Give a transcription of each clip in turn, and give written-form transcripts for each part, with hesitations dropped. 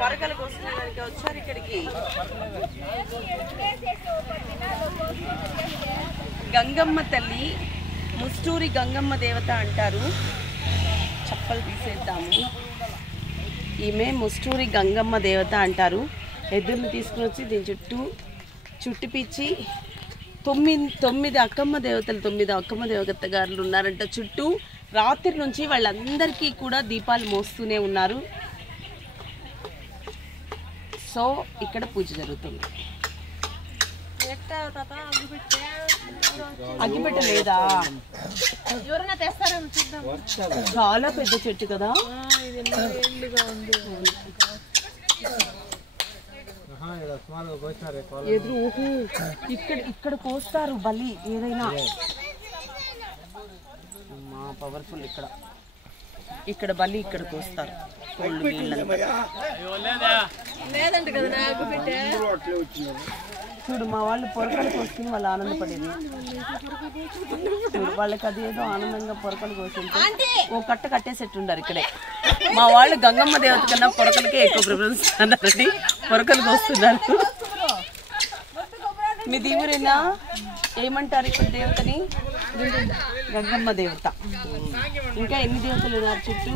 పరకల కోసం వచ్చారు ఇక్కడికి. గంగమ్మ తల్లి, ముస్టూరి గంగమ్మ దేవత అంటారు. చప్పలు తీసేద్దాము. ఈమె ముస్టూరి గంగమ్మ దేవత అంటారు. ఎద్దుల్ని తీసుకుని వచ్చి దీని చుట్టూ చుట్టిపిచ్చి తొమ్మిది అక్కమ్మ దేవతలు, 9 అక్కమ్మ దేవత గారులు ఉన్నారంట చుట్టూ. రాత్రి నుంచి వాళ్ళందరికీ కూడా దీపాలు మోస్తూనే ఉన్నారు. సో ఇక్కడ పూజ జరుగుతుంది. అగ్గిపెట్ట లేదా? చాలా పెద్ద చెట్టు కదా. ఎదురు ఇక్కడ కోస్తారు బలి ఏదైనా. పవర్ఫుల్ ఇక్కడ బలి ఇక్కడ కోస్తారు. చూడు మా వాళ్ళు పొరకలు కోసుకుని వాళ్ళు ఆనందపడేది. వాళ్ళకి అది ఏదో ఆనందంగా పొరకలు కోసుకుంటే ఓ కట్ట కట్టేసేట్టు ఉండారు ఇక్కడే. మా వాళ్ళు గంగమ్మ దేవత కన్నా పొరకలకే ఎక్కువ ప్రిఫరెన్స్ అన్నారండి. పొరకలు కోస్తున్నారు. మీ దేవురేనా? ఏమంటారు ఇక్కడ దేవతని? గంగమ్మ దేవత. ఇంకా ఎన్ని దేవతలు ఉన్నారు చుట్టూ?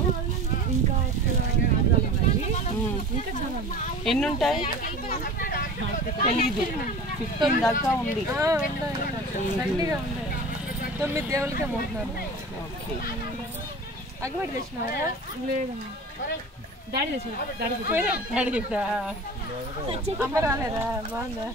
ఎన్ని ఉంటాయి తెలీదు. 15 దాకా ఉంది. 9 దేవులకే మోస్తున్నారు. ఓకే. అగ్గిపెట్టి తెచ్చినారా? లేదు, డాడీ తెచ్చిన. డాడీ చెప్తా. అమ్మ రాలేదా? బాగుందా?